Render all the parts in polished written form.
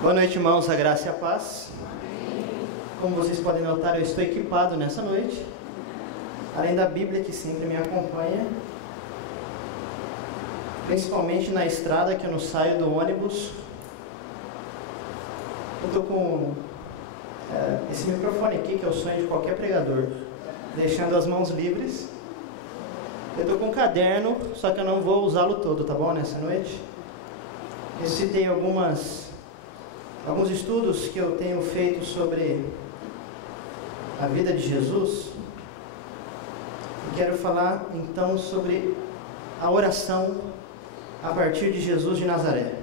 Boa noite, irmãos, a graça e a paz. Amém. Como vocês podem notar, eu estou equipado nessa noite, além da Bíblia que sempre me acompanha, principalmente na estrada que eu não saio do ônibus. Eu estou com esse microfone aqui, que é o sonho de qualquer pregador, deixando as mãos livres. Eu estou com um caderno, só que eu não vou usá-lo todo, tá bom, nessa noite? Eu citei alguns estudos que eu tenho feito sobre a vida de Jesus. E quero falar então sobre a oração a partir de Jesus de Nazaré.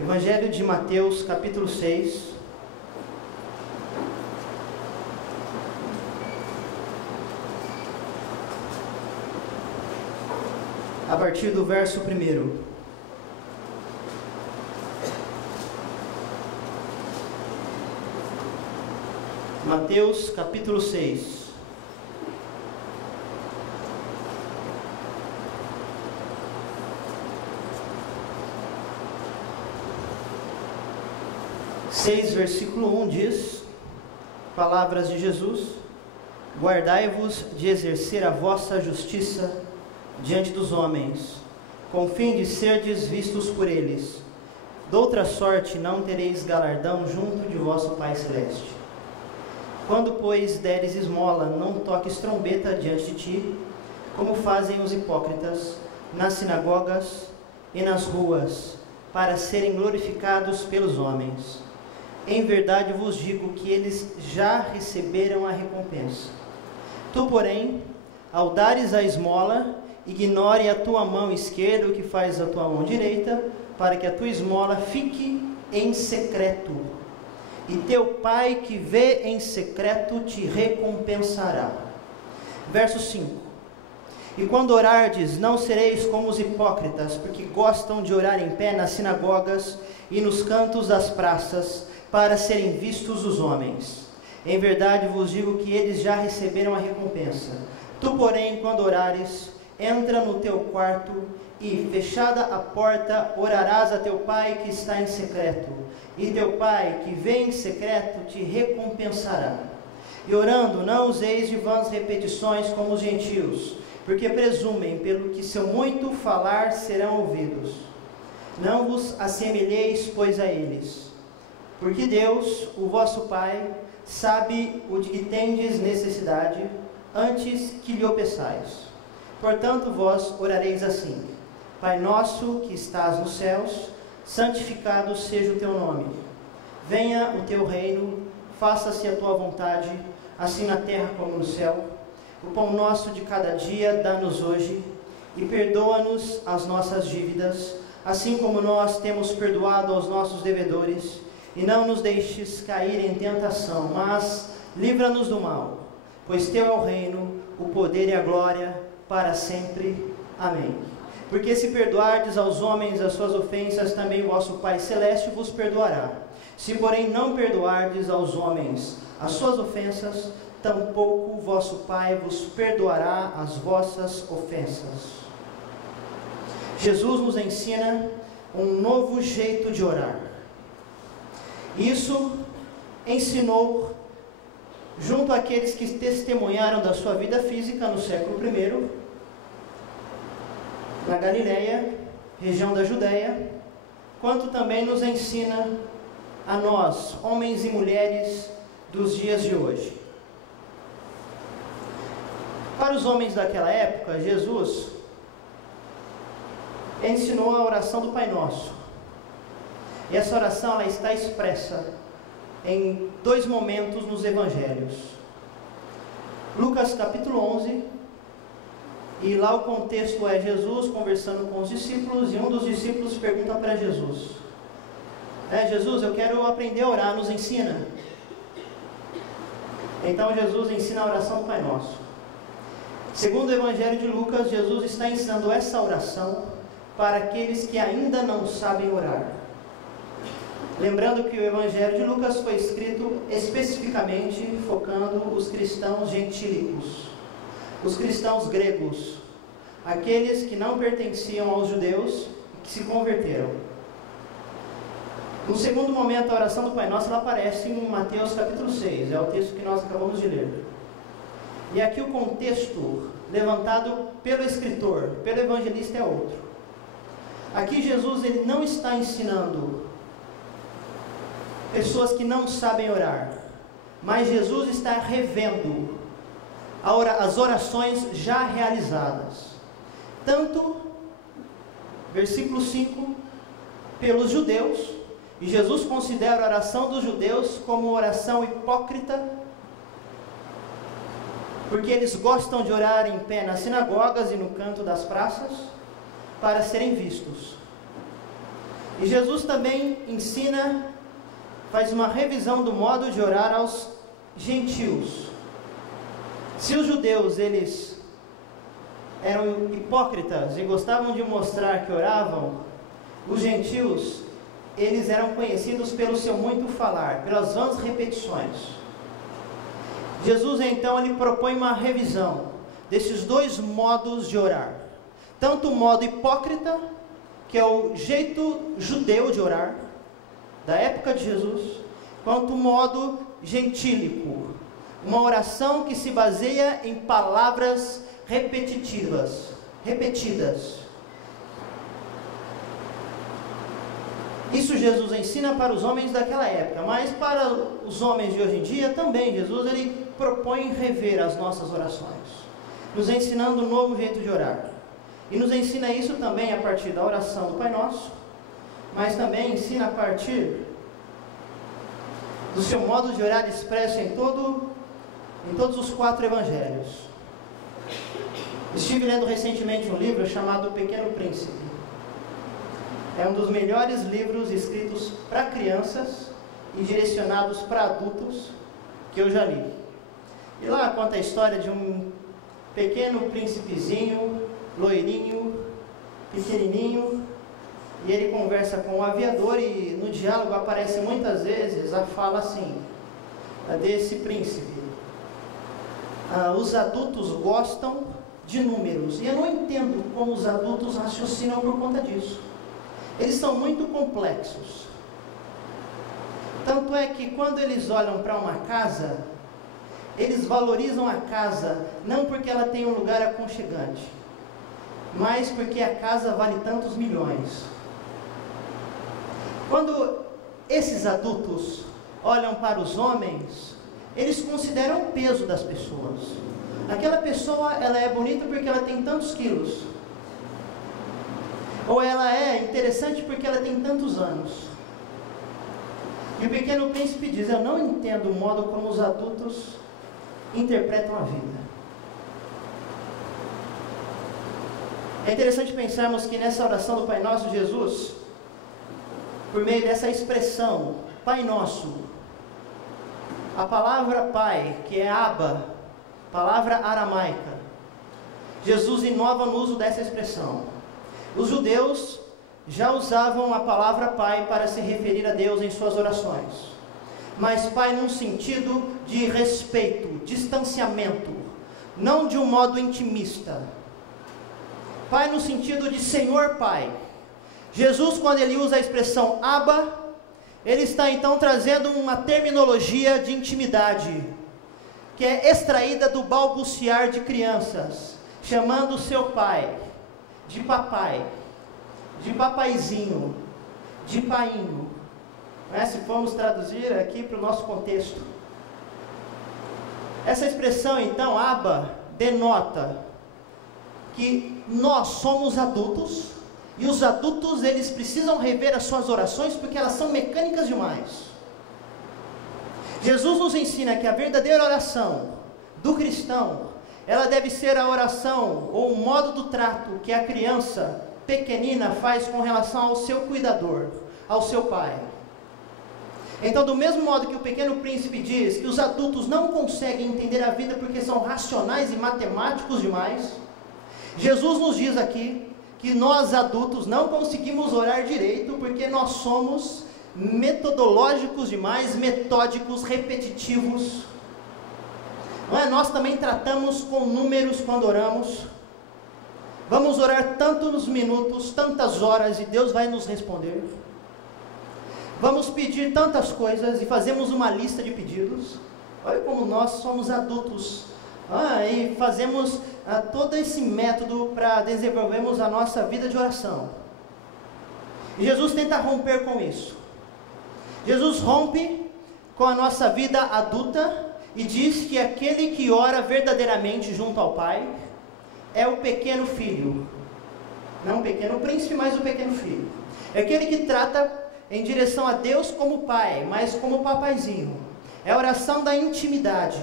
Evangelho de Mateus, capítulo 6. A partir do verso 1. Mateus capítulo 6. Versículo 1 diz: Palavras de Jesus: Guardai-vos de exercer a vossa justiça diante dos homens, com o fim de serdes vistos por eles. Doutra sorte não tereis galardão junto de vosso Pai Celeste. Quando, pois, deres esmola, não toques trombeta diante de ti, como fazem os hipócritas nas sinagogas e nas ruas, para serem glorificados pelos homens. Em verdade vos digo que eles já receberam a recompensa. Tu, porém, ao dares a esmola, ignore a tua mão esquerda o que faz a tua mão direita, para que a tua esmola fique em secreto. E teu Pai que vê em secreto te recompensará. Verso 5. E quando orardes, não sereis como os hipócritas, porque gostam de orar em pé nas sinagogas e nos cantos das praças, para serem vistos dos homens. Em verdade vos digo que eles já receberam a recompensa. Tu, porém, quando orares, entra no teu quarto e, fechada a porta, orarás a teu Pai que está em secreto. E teu Pai, que vem em secreto, te recompensará. E orando, não useis de vãs repetições como os gentios, porque presumem, pelo que seu muito falar serão ouvidos. Não vos assemelheis, pois, a eles. Porque Deus, o vosso Pai, sabe o de que tendes necessidade, antes que lhe o peçais. Portanto, vós orareis assim: Pai nosso que estás nos céus, santificado seja o teu nome. Venha o teu reino, faça-se a tua vontade, assim na terra como no céu. O pão nosso de cada dia dá-nos hoje, e perdoa-nos as nossas dívidas, assim como nós temos perdoado aos nossos devedores. E não nos deixes cair em tentação, mas livra-nos do mal. Pois teu é o reino, o poder e a glória, para sempre. Amém. Porque se perdoardes aos homens as suas ofensas, também o vosso Pai Celeste vos perdoará. Se, porém, não perdoardes aos homens as suas ofensas, tampouco o vosso Pai vos perdoará as vossas ofensas. Jesus nos ensina um novo jeito de orar. Isso ensinou junto àqueles que testemunharam da sua vida física no século I, na Galileia, região da Judéia, quanto também nos ensina a nós, homens e mulheres dos dias de hoje. Para os homens daquela época, Jesus ensinou a oração do Pai Nosso. E essa oração ela está expressa em dois momentos nos evangelhos. Lucas capítulo 11, e lá o contexto é Jesus conversando com os discípulos, e um dos discípulos pergunta para Jesus: Jesus, eu quero aprender a orar, nos ensina. Então Jesus ensina a oração do Pai Nosso. Segundo o evangelho de Lucas, Jesus está ensinando essa oração para aqueles que ainda não sabem orar. Lembrando que o Evangelho de Lucas foi escrito especificamente focando os cristãos gentílicos, os cristãos gregos, aqueles que não pertenciam aos judeus e que se converteram. No segundo momento, a oração do Pai Nosso, ela aparece em Mateus capítulo 6, é o texto que nós acabamos de ler. E aqui o contexto levantado pelo escritor, pelo evangelista, é outro. Aqui Jesus, ele não está ensinando pessoas que não sabem orar, mas Jesus está revendo as orações já realizadas. Tanto, versículo 5, pelos judeus, e Jesus considera a oração dos judeus como oração hipócrita, porque eles gostam de orar em pé nas sinagogas e no canto das praças, para serem vistos. E Jesus também ensina, faz uma revisão do modo de orar aos gentios. Se os judeus, eles eram hipócritas e gostavam de mostrar que oravam, os gentios, eles eram conhecidos pelo seu muito falar, pelas vãs repetições. Jesus então, ele propõe uma revisão desses dois modos de orar. Tanto o modo hipócrita, que é o jeito judeu de orar, da época de Jesus, quanto o modo gentílico, uma oração que se baseia em palavras repetidas. Isso Jesus ensina para os homens daquela época, mas para os homens de hoje em dia também, Jesus, ele propõe rever as nossas orações, nos ensinando um novo jeito de orar. E nos ensina isso também a partir da oração do Pai Nosso, mas também ensina a partir do seu modo de orar expresso em todos os 4 evangelhos. Estive lendo recentemente um livro chamado O Pequeno Príncipe. É um dos melhores livros escritos para crianças e direcionados para adultos que eu já li. E lá conta a história de um pequeno príncipezinho, loirinho, pequenininho, e ele conversa com o aviador, e no diálogo aparece muitas vezes a fala assim, desse príncipe: os adultos gostam de números, e eu não entendo como os adultos raciocinam por conta disso. Eles são muito complexos. Tanto é que quando eles olham para uma casa, eles valorizam a casa não porque ela tem um lugar aconchegante, mas porque a casa vale tantos milhões. Quando esses adultos olham para os homens, eles consideram o peso das pessoas. Aquela pessoa, ela é bonita porque ela tem tantos quilos, ou ela é interessante porque ela tem tantos anos. E o Pequeno Príncipe diz: eu não entendo o modo como os adultos interpretam a vida. É interessante pensarmos que nessa oração do Pai Nosso, Jesus, por meio dessa expressão, Pai Nosso, a palavra Pai, que é Abba, palavra aramaica, Jesus inova no uso dessa expressão. Os judeus já usavam a palavra Pai para se referir a Deus em suas orações, mas Pai num sentido de respeito, distanciamento, não de um modo intimista. Pai no sentido de Senhor Pai. Jesus, quando ele usa a expressão Abba, ele está então trazendo uma terminologia de intimidade, que é extraída do balbuciar de crianças, chamando o seu pai de papai, de papaizinho, de painho, se formos traduzir aqui para o nosso contexto. Essa expressão então, Abba, denota que nós somos adultos, e os adultos, eles precisam rever as suas orações, porque elas são mecânicas demais. Jesus nos ensina que a verdadeira oração do cristão, ela deve ser a oração, ou o modo do trato que a criança pequenina faz com relação ao seu cuidador, ao seu pai. Então, do mesmo modo que o Pequeno Príncipe diz que os adultos não conseguem entender a vida porque são racionais e matemáticos demais, Jesus nos diz aqui que nós adultos não conseguimos orar direito porque nós somos metodológicos demais, metódicos, repetitivos. Não é? Nós também tratamos com números quando oramos. Vamos orar tantos minutos, tantas horas, e Deus vai nos responder. Vamos pedir tantas coisas e fazemos uma lista de pedidos. Olha como nós somos adultos. E fazemos todo esse método para desenvolvermos a nossa vida de oração. E Jesus tenta romper com isso. Jesus rompe com a nossa vida adulta e diz que aquele que ora verdadeiramente junto ao Pai é o pequeno filho. Não o pequeno príncipe, mas o pequeno filho. É aquele que trata em direção a Deus como pai, mas como papaizinho. É a oração da intimidade,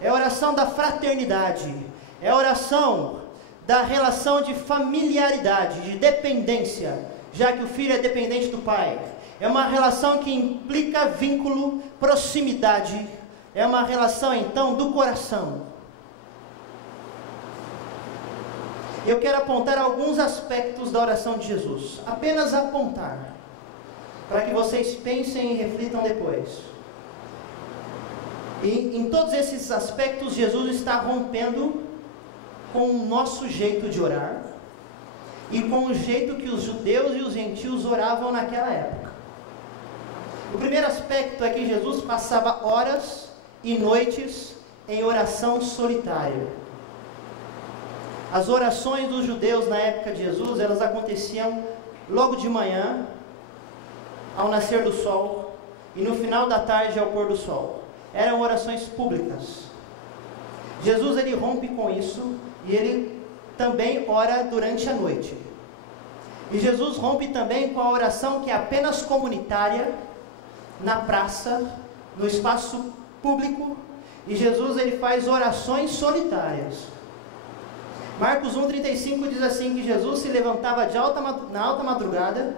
é a oração da fraternidade, é a oração da relação de familiaridade, de dependência, já que o filho é dependente do pai. É uma relação que implica vínculo, proximidade, é uma relação então do coração. Eu quero apontar alguns aspectos da oração de Jesus, apenas apontar, para que vocês pensem e reflitam depois. E em todos esses aspectos, Jesus está rompendo com o nosso jeito de orar e com o jeito que os judeus e os gentios oravam naquela época. O primeiro aspecto é que Jesus passava horas e noites em oração solitária. As orações dos judeus na época de Jesus, elas aconteciam logo de manhã, ao nascer do sol, e no final da tarde ao pôr do sol. Eram orações públicas. Jesus, ele rompe com isso, e ele também ora durante a noite. E Jesus rompe também com a oração que é apenas comunitária, na praça, no espaço público, e Jesus, ele faz orações solitárias. Marcos 1,35 diz assim, que Jesus se levantava na alta madrugada,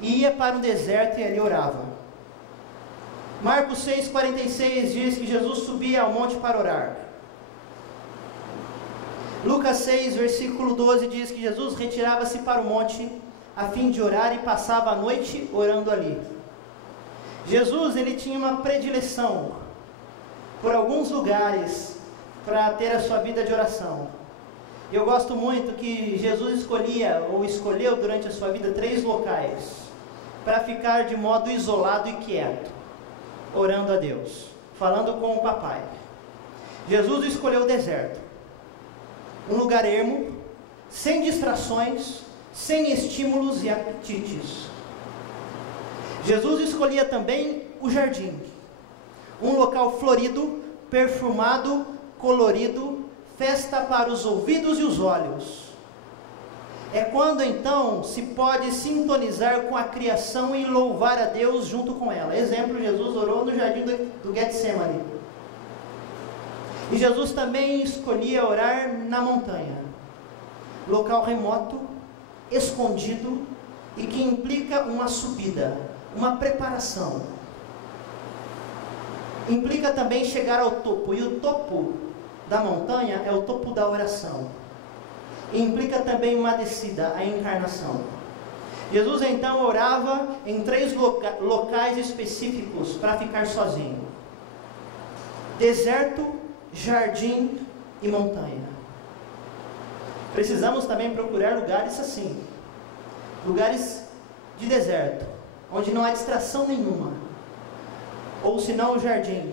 e ia para o deserto e ali orava. Marcos 6,46 diz que Jesus subia ao monte para orar. Lucas 6, versículo 12 diz que Jesus retirava-se para o monte a fim de orar e passava a noite orando ali. Jesus, ele tinha uma predileção por alguns lugares para ter a sua vida de oração. Eu gosto muito que Jesus escolheu durante a sua vida 3 locais para ficar de modo isolado e quieto, orando a Deus, falando com o papai. Jesus escolheu o deserto, um lugar ermo, sem distrações, sem estímulos e apetites. Jesus escolhia também o jardim, um local florido, perfumado, colorido, festa para os ouvidos e os olhos. É quando então se pode sintonizar com a criação e louvar a Deus junto com ela. Exemplo, Jesus orou no jardim do Getsemane. E Jesus também escolhia orar na montanha, local remoto, escondido e que implica uma subida, uma preparação. Implica também chegar ao topo, e o topo da montanha é o topo da oração. Implica também uma descida, a encarnação. Jesus então orava em 3 locais específicos para ficar sozinho: deserto, jardim e montanha. Precisamos também procurar lugares assim, lugares de deserto, onde não há distração nenhuma, ou se não o jardim,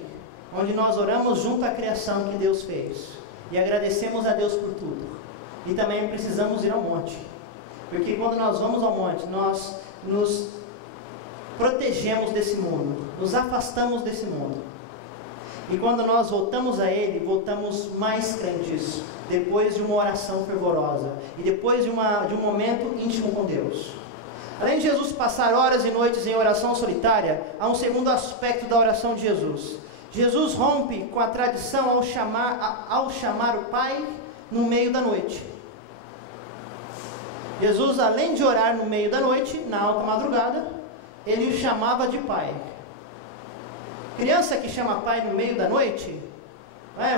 onde nós oramos junto à criação que Deus fez e agradecemos a Deus por tudo. E também precisamos ir ao monte, porque quando nós vamos ao monte, nós nos protegemos desse mundo, nos afastamos desse mundo. E quando nós voltamos a Ele, voltamos mais crentes, depois de uma oração fervorosa, e depois de um momento íntimo com Deus. Além de Jesus passar horas e noites em oração solitária, há um segundo aspecto da oração de Jesus. Jesus rompe com a tradição ao chamar o Pai no meio da noite. Jesus, além de orar no meio da noite, na alta madrugada, ele o chamava de Pai. Criança que chama pai no meio da noite,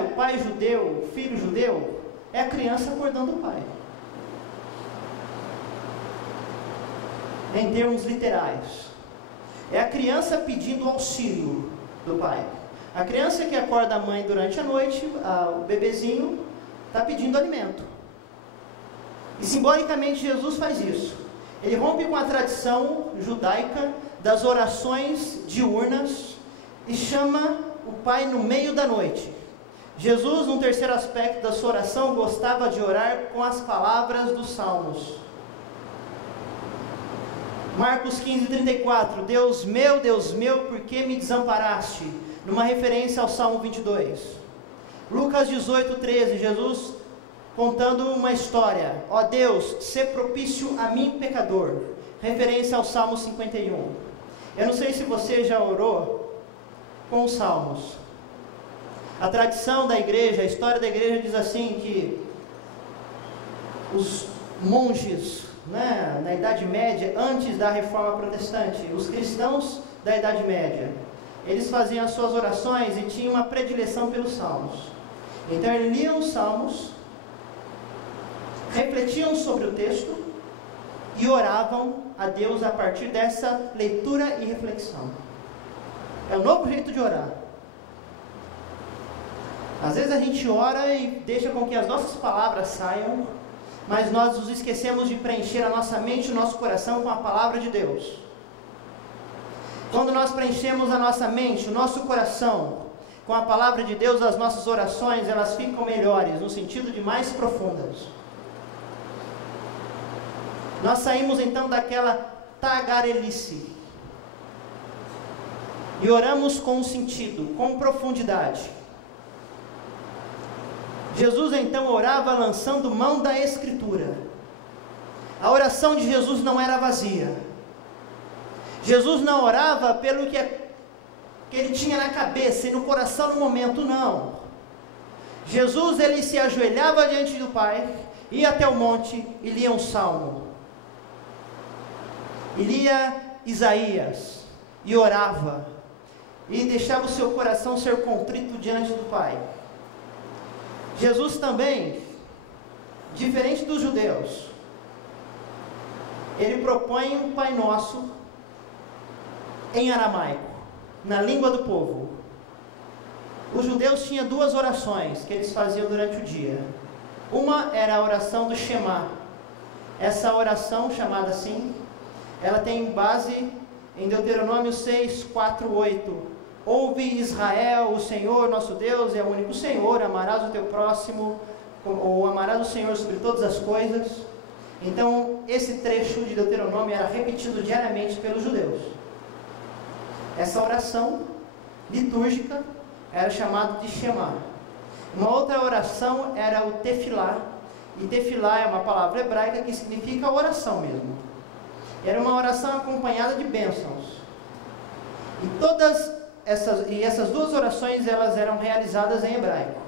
o pai judeu, o filho judeu, é a criança acordando o pai. Em termos literais, é a criança pedindo auxílio do pai. A criança que acorda a mãe durante a noite, o bebezinho, está pedindo alimento. E simbolicamente Jesus faz isso. Ele rompe com a tradição judaica das orações diurnas e chama o Pai no meio da noite. Jesus, num terceiro aspecto da sua oração, gostava de orar com as palavras dos salmos. Marcos 15:34, Deus meu, por que me desamparaste? Numa referência ao Salmo 22. Lucas 18:13, Jesus contando uma história. Ó Deus, sê propício a mim, pecador. Referência ao Salmo 51. Eu não sei se você já orou com os salmos. A tradição da igreja, a história da igreja diz assim que os monges, na Idade Média, antes da Reforma Protestante, os cristãos da Idade Média, eles faziam as suas orações e tinham uma predileção pelos salmos. Então eles liam os salmos, refletiam sobre o texto e oravam a Deus a partir dessa leitura e reflexão. É o novo jeito de orar. Às vezes a gente ora e deixa com que as nossas palavras saiam, mas nós nos esquecemos de preencher a nossa mente e o nosso coração com a palavra de Deus. Quando nós preenchemos a nossa mente, o nosso coração com a palavra de Deus, as nossas orações, elas ficam melhores, no sentido de mais profundas. Nós saímos então daquela tagarelice e oramos com sentido, com profundidade. Jesus então orava lançando mão da Escritura. A oração de Jesus não era vazia. Jesus não orava pelo que ele tinha na cabeça e no coração no momento, não. Jesus, ele se ajoelhava diante do Pai, ia até o monte e lia um salmo. E lia Isaías e orava e deixava o seu coração ser contrito diante do Pai. Jesus também, diferente dos judeus, ele propõe um Pai Nosso em aramaico, na língua do povo. Os judeus tinham duas orações que eles faziam durante o dia. Uma era a oração do Shema. Essa oração, chamada assim, ela tem base em Deuteronômio 6, 4, 8. Ouve Israel, o Senhor nosso Deus é o único Senhor, amarás o teu próximo, ou amarás o Senhor sobre todas as coisas. Então, esse trecho de Deuteronômio era repetido diariamente pelos judeus. Essa oração litúrgica era chamada de Shema. Uma outra oração era o Tefilá, e Tefilá é uma palavra hebraica que significa oração mesmo. Era uma oração acompanhada de bênçãos. E essas duas orações, elas eram realizadas em hebraico.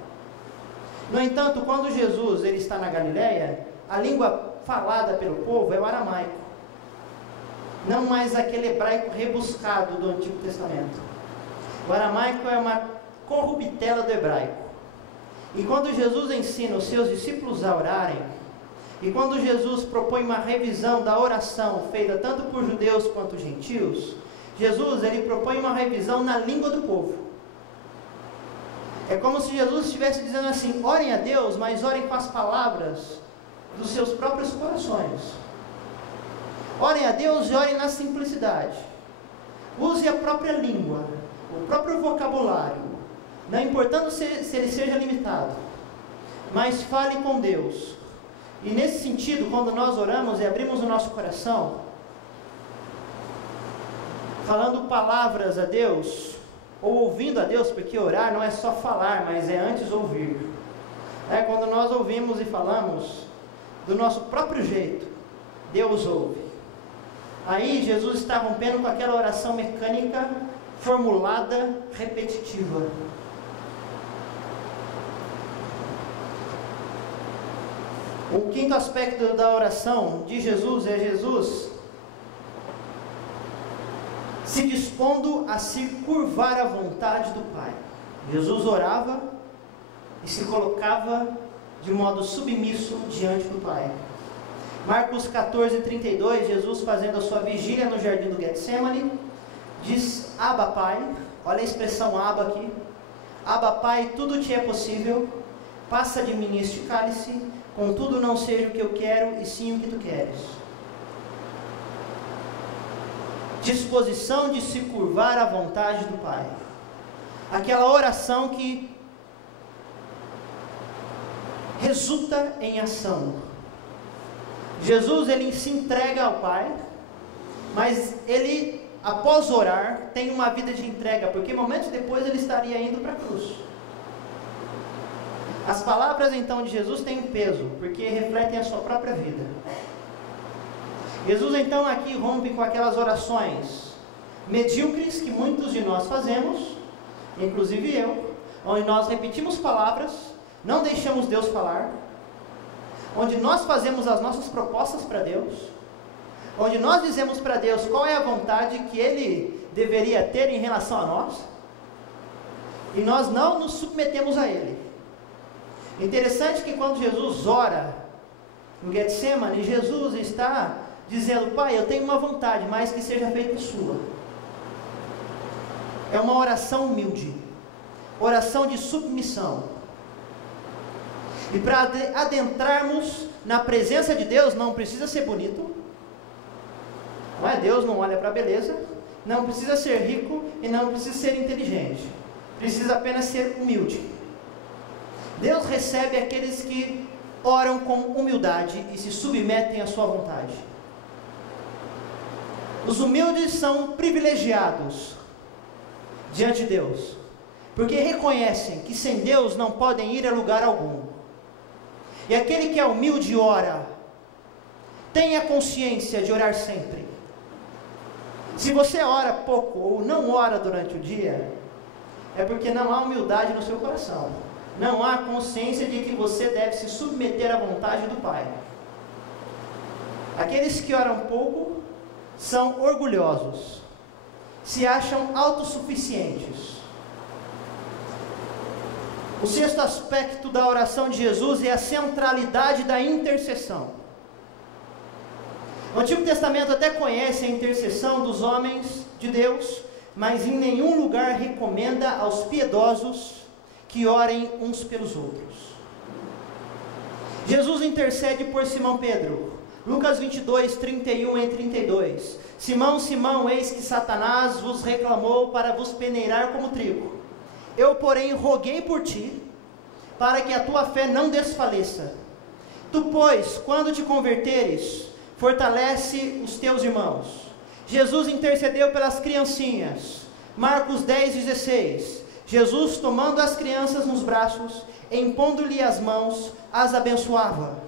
No entanto, quando Jesus ele está na Galileia, a língua falada pelo povo é o aramaico, não mais aquele hebraico rebuscado do Antigo Testamento. O aramaico é uma corruptela do hebraico. E quando Jesus ensina os seus discípulos a orarem, e quando Jesus propõe uma revisão da oração feita tanto por judeus quanto gentios, Jesus ele propõe uma revisão na língua do povo. É como se Jesus estivesse dizendo assim: orem a Deus, mas orem com as palavras dos seus próprios corações. Orem a Deus e orem na simplicidade. Use a própria língua, o próprio vocabulário, não importando se ele seja limitado, mas fale com Deus. E nesse sentido, quando nós oramos e abrimos o nosso coração, falando palavras a Deus, ou ouvindo a Deus, porque orar não é só falar, mas é antes ouvir. Quando nós ouvimos e falamos do nosso próprio jeito, Deus ouve. Aí Jesus está rompendo com aquela oração mecânica, formulada, repetitiva. O quinto aspecto da oração de Jesus é Jesus se dispondo a se curvar à vontade do Pai. Jesus orava e se colocava de modo submisso diante do Pai. Marcos 14:32, Jesus fazendo a sua vigília no jardim do Getsemane, diz: Abba Pai, olha a expressão Abba aqui, Abba Pai, tudo te é possível, passa de mim este cálice, contudo não seja o que eu quero, e sim o que tu queres. disposição de se curvar à vontade do Pai. Aquela oração que resulta em ação. Jesus, ele se entrega ao Pai, mas ele, após orar, tem uma vida de entrega, porque momentos depois ele estaria indo para a cruz. As palavras então de Jesus têm peso, porque refletem a sua própria vida. Jesus então aqui rompe com aquelas orações medíocres que muitos de nós fazemos, inclusive eu, onde nós repetimos palavras, não deixamos Deus falar, onde nós fazemos as nossas propostas para Deus, onde nós dizemos para Deus qual é a vontade que Ele deveria ter em relação a nós, e nós não nos submetemos a Ele. Interessante que quando Jesus ora no Getsemane, Jesus está dizendo: Pai, eu tenho uma vontade, mas que seja feita sua. É uma oração humilde, oração de submissão. E para adentrarmos na presença de Deus, não precisa ser bonito, não é? Deus não olha para a beleza, não precisa ser rico e não precisa ser inteligente, precisa apenas ser humilde. Deus recebe aqueles que oram com humildade e se submetem à sua vontade. Os humildes são privilegiados diante de Deus, porque reconhecem que sem Deus não podem ir a lugar algum. E aquele que é humilde ora, tenha consciência de orar sempre. Se você ora pouco ou não ora durante o dia, é porque não há humildade no seu coração. Não há consciência de que você deve se submeter à vontade do Pai. Aqueles que oram pouco são orgulhosos, se acham autossuficientes. O sexto aspecto da oração de Jesus é a centralidade da intercessão. O Antigo Testamento até conhece a intercessão dos homens de Deus, mas em nenhum lugar recomenda aos piedosos que orem uns pelos outros. Jesus intercede por Simão Pedro. Lucas 22, 31 e 32. Simão, Simão, eis que Satanás vos reclamou para vos peneirar como trigo. Eu, porém, roguei por ti, para que a tua fé não desfaleça. Tu, pois, quando te converteres, fortalece os teus irmãos. Jesus intercedeu pelas criancinhas. Marcos 10, 16. Jesus, tomando as crianças nos braços, impondo-lhe as mãos, as abençoava.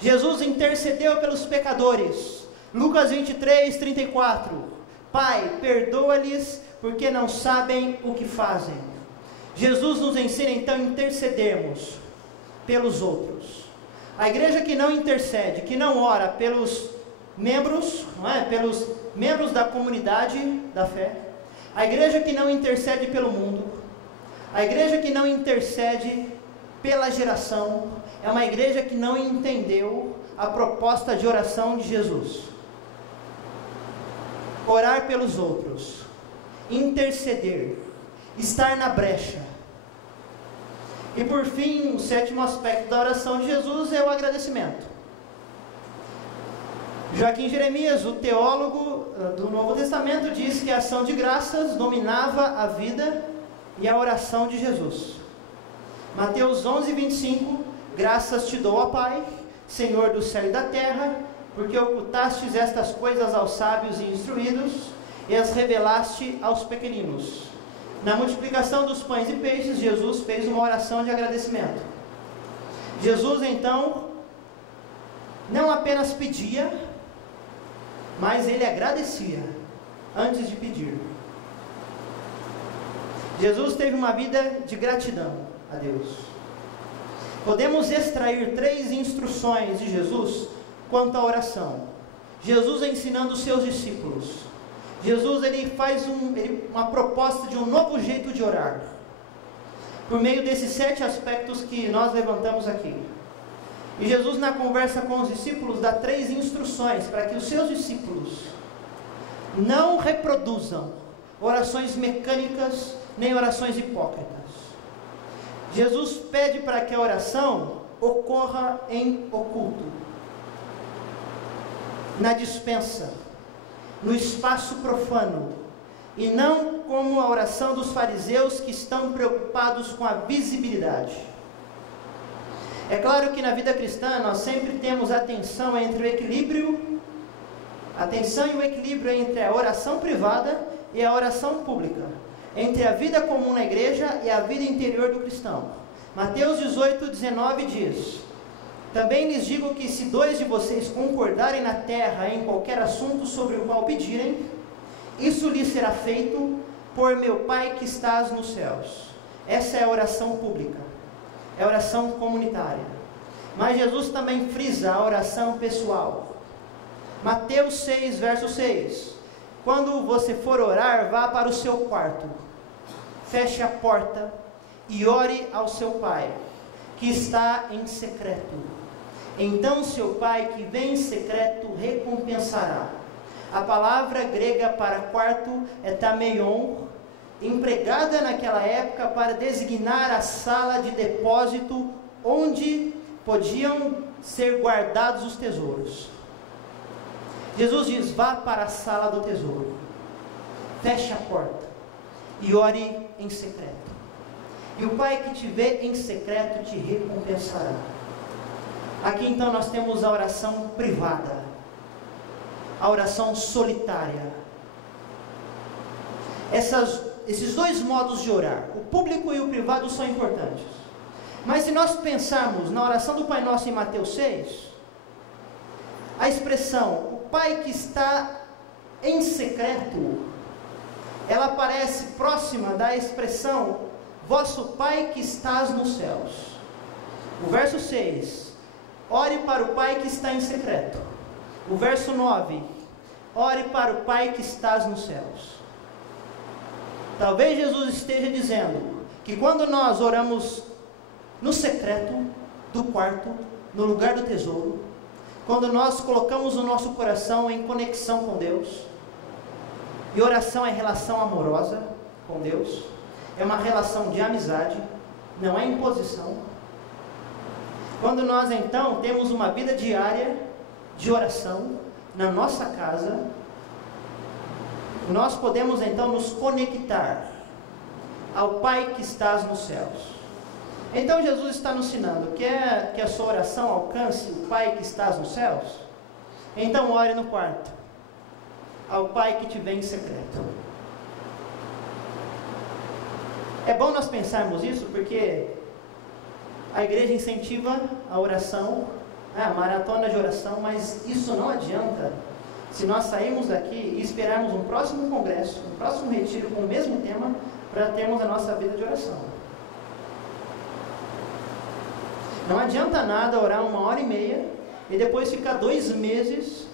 Jesus intercedeu pelos pecadores. Lucas 23, 34. Pai, perdoa-lhes, porque não sabem o que fazem. Jesus nos ensina então a intercedermos pelos outros. A igreja que não intercede, que não ora pelos membros, não é? Pelos membros da comunidade da fé, a igreja que não intercede pelo mundo, a igreja que não intercede pela geração, é uma igreja que não entendeu a proposta de oração de Jesus. Orar pelos outros, interceder, estar na brecha. E por fim, o sétimo aspecto da oração de Jesus é o agradecimento. Joaquim Jeremias, o teólogo do Novo Testamento, diz que a ação de graças dominava a vida e a oração de Jesus. Mateus 11, 25, graças te dou, ó Pai, Senhor do céu e da terra, porque ocultastes estas coisas aos sábios e instruídos, e as revelaste aos pequeninos. Na multiplicação dos pães e peixes, Jesus fez uma oração de agradecimento. Jesus então não apenas pedia, mas ele agradecia antes de pedir. Jesus teve uma vida de gratidão a Deus. Podemos extrair 3 instruções de Jesus quanto à oração. Jesus ensinando os seus discípulos. Jesus ele faz uma proposta de um novo jeito de orar, por meio desses 7 aspectos que nós levantamos aqui. E Jesus, na conversa com os discípulos, dá 3 instruções para que os seus discípulos não reproduzam orações mecânicas nem orações hipócritas. Jesus pede para que a oração ocorra em oculto, na dispensa, no espaço profano, e não como a oração dos fariseus que estão preocupados com a visibilidade. É claro que na vida cristã nós sempre temos a tensão entre o equilíbrio, a tensão e o equilíbrio entre a oração privada e a oração pública, entre a vida comum na igreja e a vida interior do cristão. Mateus 18:19 diz: também lhes digo que se 2 de vocês concordarem na terra em qualquer assunto sobre o qual pedirem, isso lhes será feito por meu Pai que estás nos céus. Essa é a oração pública, é a oração comunitária. Mas Jesus também frisa a oração pessoal. Mateus 6, verso 6: quando você for orar, vá para o seu quarto, feche a porta e ore ao seu Pai, que está em secreto. Então seu Pai que vem em secreto recompensará. A palavra grega para quarto é tameion, empregada naquela época para designar a sala de depósito onde podiam ser guardados os tesouros. Jesus diz: vá para a sala do tesouro, feche a porta e ore em secreto. E o Pai que te vê em secreto te recompensará. Aqui então nós temos a oração privada, a oração solitária. Esses dois modos de orar, o público e o privado, são importantes. Mas se nós pensarmos na oração do Pai Nosso em Mateus 6, a expressão o Pai que está em secreto, ela parece próxima da expressão vosso Pai que estás nos céus. O verso 6, ore para o Pai que está em secreto. O verso 9, ore para o Pai que estás nos céus. Talvez Jesus esteja dizendo que quando nós oramos no secreto do quarto, no lugar do tesouro, quando nós colocamos o nosso coração em conexão com Deus, e oração é relação amorosa com Deus, é uma relação de amizade, não é imposição. Quando nós então temos uma vida diária de oração na nossa casa, nós podemos então nos conectar ao Pai que estás nos céus. Então Jesus está nos ensinando: quer que a sua oração alcance o Pai que estás nos céus? Então ore no quarto, ao Pai que te vê em secreto. É bom nós pensarmos isso, porque a igreja incentiva a oração, a maratona de oração, mas isso não adianta se nós sairmos daqui e esperarmos um próximo congresso, um próximo retiro com o mesmo tema, para termos a nossa vida de oração. Não adianta nada orar 1h30 e depois ficar 2 meses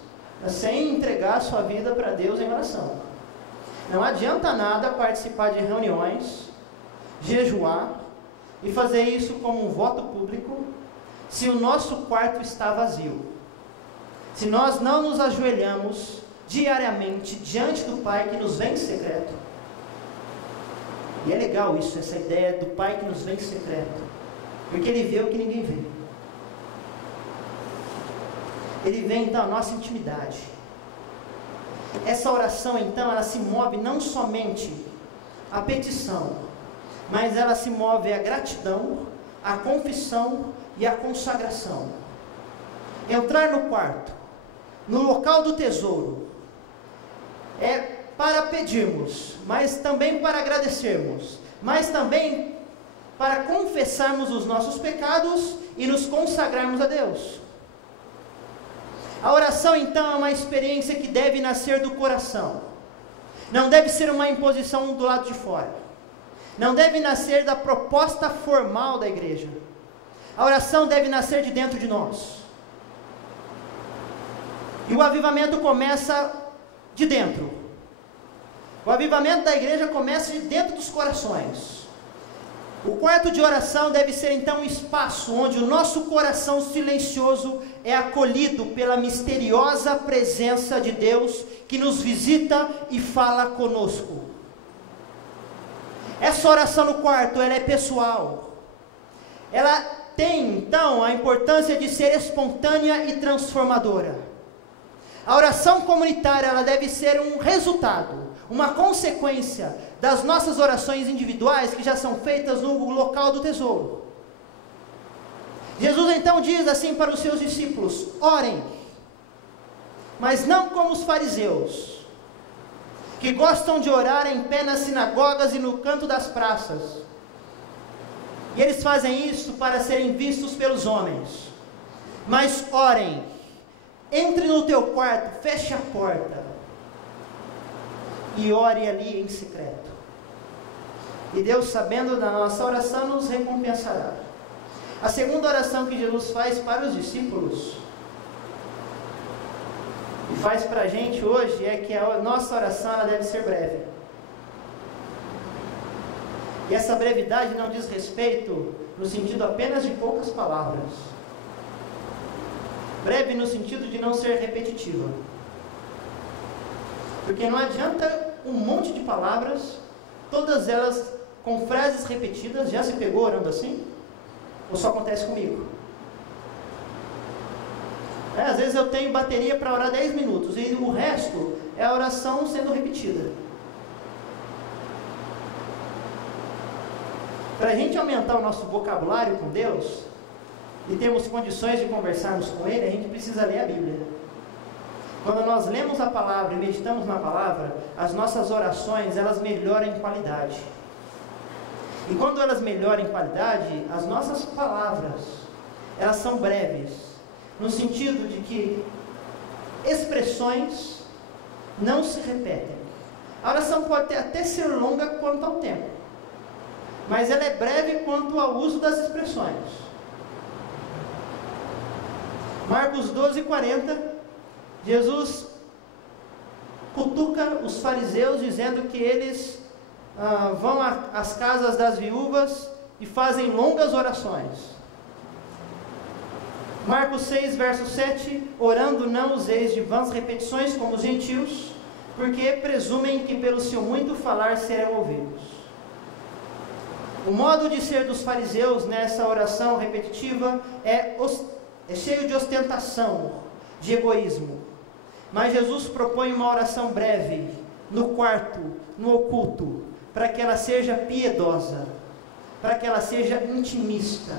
sem entregar a sua vida para Deus em oração. Não adianta nada participar de reuniões, jejuar e fazer isso como um voto público, se o nosso quarto está vazio. Se nós não nos ajoelhamos diariamente diante do Pai que nos vê em secreto. E é legal isso, essa ideia do Pai que nos vê em secreto, porque Ele vê o que ninguém vê. Ele vê então a nossa intimidade. Essa oração então, ela se move não somente a petição, mas ela se move a gratidão, a confissão e a consagração. Entrar no quarto, no local do tesouro, é para pedirmos, mas também para agradecermos, mas também para confessarmos os nossos pecados e nos consagrarmos a Deus. A oração então é uma experiência que deve nascer do coração, não deve ser uma imposição do lado de fora, não deve nascer da proposta formal da igreja. A oração deve nascer de dentro de nós. E o avivamento começa de dentro. O avivamento da igreja começa de dentro dos corações. O quarto de oração deve ser então um espaço onde o nosso coração silencioso é acolhido pela misteriosa presença de Deus que nos visita e fala conosco. Essa oração no quarto, ela é pessoal. Ela tem então a importância de ser espontânea e transformadora. A oração comunitária, ela deve ser um resultado, uma consequência das nossas orações individuais que já são feitas no local do tesouro. Jesus então diz assim para os seus discípulos: orem, mas não como os fariseus, que gostam de orar em pé nas sinagogas e no canto das praças. E eles fazem isso para serem vistos pelos homens. Mas orem, entre no teu quarto, feche a porta e ore ali em secreto. E Deus, sabendo da nossa oração, nos recompensará. A segunda oração que Jesus faz para os discípulos e faz para a gente hoje é que a nossa oração ela deve ser breve. E essa brevidade não diz respeito no sentido apenas de poucas palavras. Breve no sentido de não ser repetitiva. Porque não adianta um monte de palavras, todas elas com frases repetidas. Já se pegou orando assim? Ou só acontece comigo? Às vezes eu tenho bateria para orar 10 minutos e o resto é a oração sendo repetida. Para a gente aumentar o nosso vocabulário com Deus e termos condições de conversarmos com Ele, a gente precisa ler a Bíblia. Quando nós lemos a palavra e meditamos na palavra, as nossas orações, elas melhoram em qualidade. E quando elas melhoram em qualidade, as nossas palavras, elas são breves, no sentido de que expressões não se repetem. A oração pode até ser longa quanto ao tempo, mas ela é breve quanto ao uso das expressões. Marcos 12:40, Jesus cutuca os fariseus dizendo que eles vão às casas das viúvas e fazem longas orações. Marcos 6, verso 7, orando não useis de vãs repetições como os gentios, porque presumem que pelo seu muito falar serão ouvidos. O modo de ser dos fariseus nessa oração repetitiva é cheio de ostentação, de egoísmo. Mas Jesus propõe uma oração breve, no quarto, no oculto, para que ela seja piedosa, para que ela seja intimista.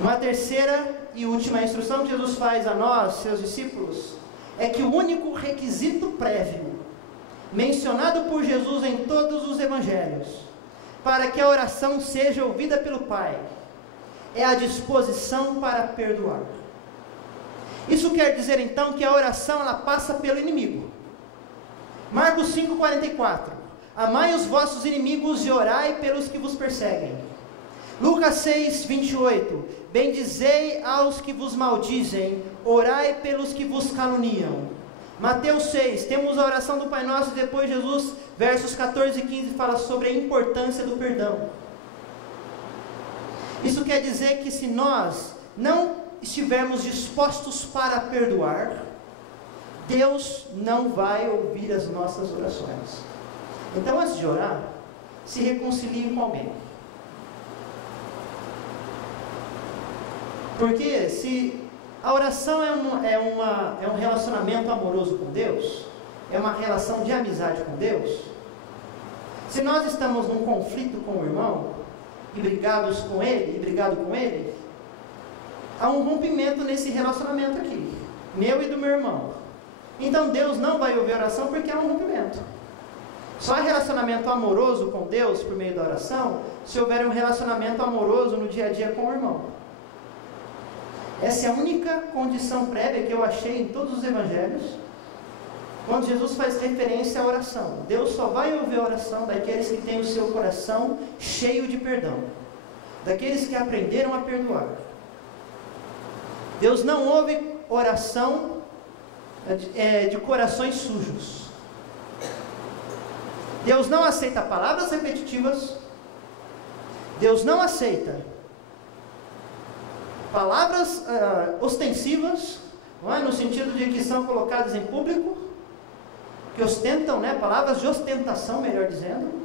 Uma terceira e última instrução que Jesus faz a nós, seus discípulos, é que o único requisito prévio, mencionado por Jesus em todos os evangelhos, para que a oração seja ouvida pelo Pai, é a disposição para perdoar. Isso quer dizer então que a oração ela passa pelo inimigo. Marcos 5:44, amai os vossos inimigos e orai pelos que vos perseguem. Lucas 6:28, bendizei aos que vos maldizem, orai pelos que vos caluniam. Mateus 6, temos a oração do Pai Nosso e depois Jesus, versos 14 e 15, fala sobre a importância do perdão. Isso quer dizer que se nós não estivermos dispostos para perdoar, Deus não vai ouvir as nossas orações. Então, antes de orar, se reconcilie com alguém. Porque se a oração é um relacionamento amoroso com Deus, é uma relação de amizade com Deus, se nós estamos num conflito com o irmão, e brigado com ele, há um rompimento nesse relacionamento aqui, meu e do meu irmão. Então Deus não vai ouvir a oração porque há um rompimento. Só há relacionamento amoroso com Deus por meio da oração se houver um relacionamento amoroso no dia a dia com o irmão. Essa é a única condição prévia que eu achei em todos os evangelhos, quando Jesus faz referência à oração. Deus só vai ouvir a oração daqueles que têm o seu coração cheio de perdão, daqueles que aprenderam a perdoar. Deus não ouve oração de corações sujos. Deus não aceita palavras repetitivas. Deus não aceita palavras ostensivas, não é? No sentido de que são colocadas em público, que ostentam, né? Palavras de ostentação, melhor dizendo.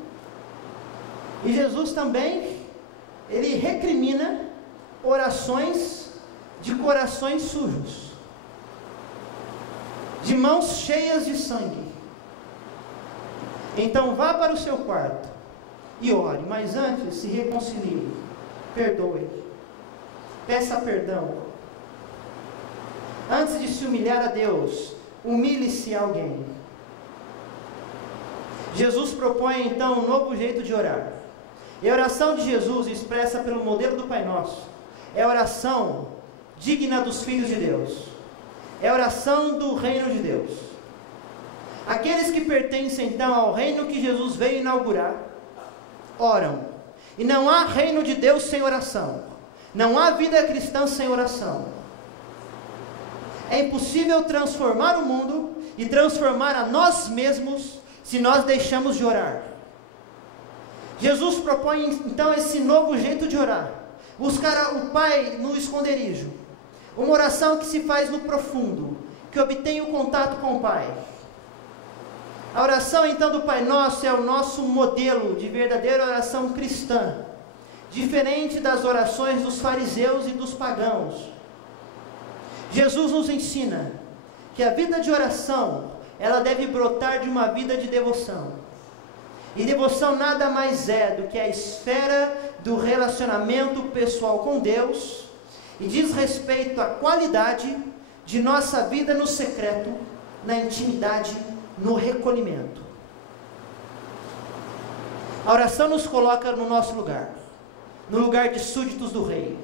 E Jesus também, ele recrimina orações de corações sujos, de mãos cheias de sangue. Então vá para o seu quarto e ore, mas antes se reconcilie, perdoe, peça perdão. Antes de se humilhar a Deus, humilhe-se a alguém. Jesus propõe então um novo jeito de orar. E a oração de Jesus, expressa pelo modelo do Pai Nosso, é a oração digna dos filhos de Deus. É a oração do reino de Deus. Aqueles que pertencem então ao reino que Jesus veio inaugurar, oram. E não há reino de Deus sem oração. Não há vida cristã sem oração. É impossível transformar o mundo e transformar a nós mesmos se nós deixamos de orar. Jesus propõe então esse novo jeito de orar. Buscar o Pai no esconderijo. Uma oração que se faz no profundo, que obtém o contato com o Pai. A oração então do Pai Nosso é o nosso modelo de verdadeira oração cristã, diferente das orações dos fariseus e dos pagãos. Jesus nos ensina que a vida de oração, ela deve brotar de uma vida de devoção. E devoção nada mais é do que a esfera do relacionamento pessoal com Deus, e diz respeito à qualidade de nossa vida no secreto, na intimidade, no recolhimento. A oração nos coloca no nosso lugar, no lugar de súditos do rei.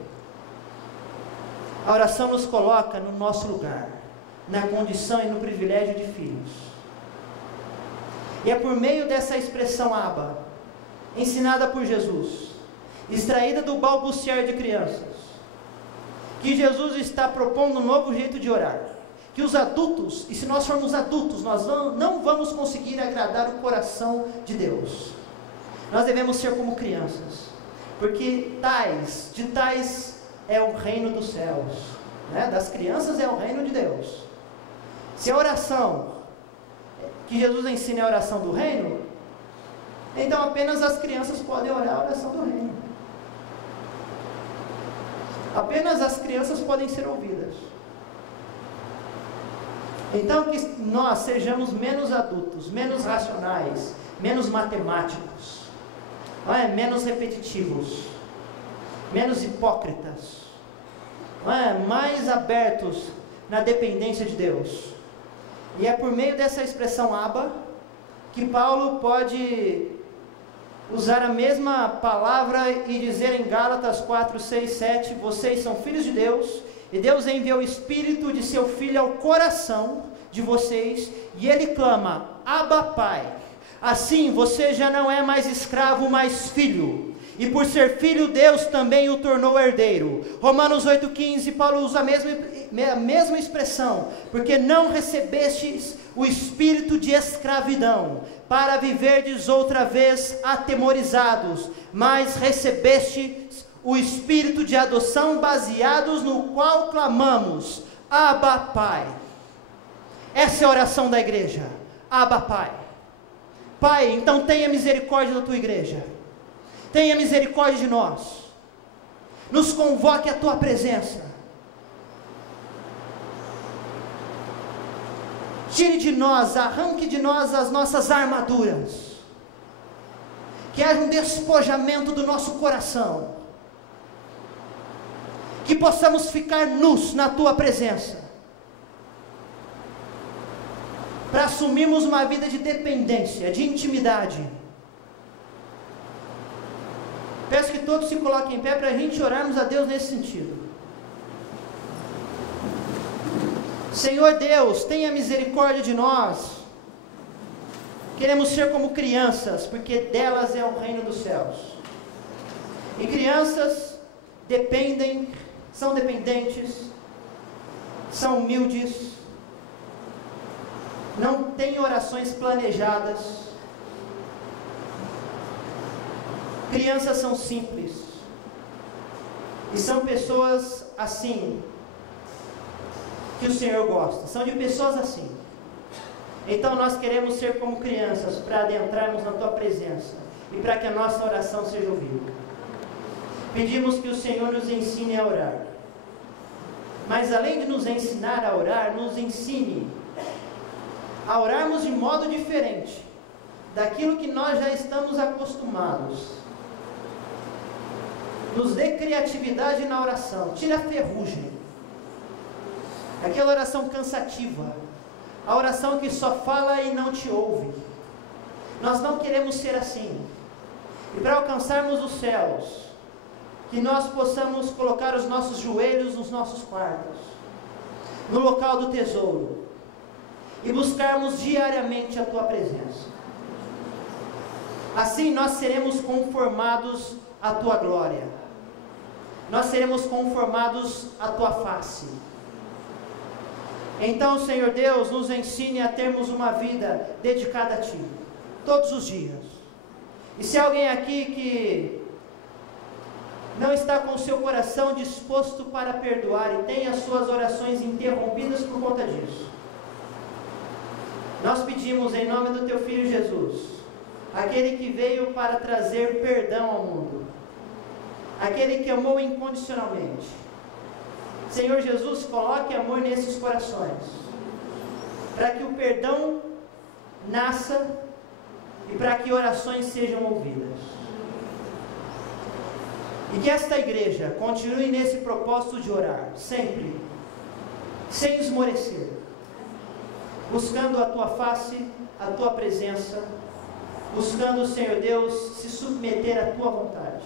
A oração nos coloca no nosso lugar, na condição e no privilégio de filhos. E é por meio dessa expressão Abba, ensinada por Jesus, extraída do balbuciar de crianças, que Jesus está propondo um novo jeito de orar. Que os adultos, e se nós formos adultos, nós não vamos conseguir agradar o coração de Deus. Nós devemos ser como crianças, porque de tais é o reino dos céus, né? Das crianças é o reino de Deus. Se a oração que Jesus ensina é a oração do reino, então apenas as crianças podem orar a oração do reino. Apenas as crianças podem ser ouvidas. Então que nós sejamos menos adultos, menos racionais, menos matemáticos, menos repetitivos, menos hipócritas, mais abertos na dependência de Deus. E é por meio dessa expressão Abba que Paulo pode usar a mesma palavra e dizer em Gálatas 4, 6, 7, vocês são filhos de Deus, e Deus enviou o Espírito de seu Filho ao coração de vocês, e Ele clama, Abba Pai. Assim você já não é mais escravo, mas filho. E por ser filho, Deus também o tornou herdeiro. Romanos 8,15, Paulo usa a mesma expressão. Porque não recebestes o espírito de escravidão, para viverdes outra vez atemorizados, mas recebestes o espírito de adoção, baseados no qual clamamos, Abba Pai. Essa é a oração da igreja, Abba Pai. Pai, então tenha misericórdia da tua igreja. Tenha misericórdia de nós. Nos convoque à tua presença. Tire de nós, arranque de nós as nossas armaduras. Que haja um despojamento do nosso coração. Que possamos ficar nus na tua presença. Para assumirmos uma vida de dependência, de intimidade. Peço que todos se coloquem em pé para a gente orarmos a Deus nesse sentido. Senhor Deus, tenha misericórdia de nós. Queremos ser como crianças, porque delas é o reino dos céus. E crianças são dependentes, são humildes, não têm orações planejadas. Crianças são simples, e são pessoas assim, que o Senhor gosta, são de pessoas assim. Então nós queremos ser como crianças, para adentrarmos na tua presença, e para que a nossa oração seja ouvida. Pedimos que o Senhor nos ensine a orar. Mas além de nos ensinar a orar, nos ensine a orarmos de modo diferente daquilo que nós já estamos acostumados. Nos dê criatividade na oração, tira a ferrugem, aquela oração cansativa, a oração que só fala e não te ouve. Nós não queremos ser assim. E para alcançarmos os céus, que nós possamos colocar os nossos joelhos nos nossos quartos, no local do tesouro, e buscarmos diariamente a Tua presença. Assim nós seremos conformados à Tua glória, nós seremos conformados à Tua face. Então, Senhor Deus, nos ensine a termos uma vida dedicada a Ti, todos os dias. E se alguém aqui que não está com o seu coração disposto para perdoar e tem as suas orações interrompidas por conta disso, nós pedimos em nome do Teu Filho Jesus, aquele que veio para trazer perdão ao mundo, aquele que amou incondicionalmente. Senhor Jesus, coloque amor nesses corações, para que o perdão nasça e para que orações sejam ouvidas. E que esta igreja continue nesse propósito de orar, sempre, sem esmorecer, buscando a Tua face, a Tua presença, buscando, Senhor Deus, se submeter à Tua vontade.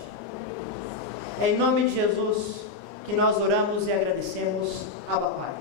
É em nome de Jesus que nós oramos e agradecemos. Abba, Pai.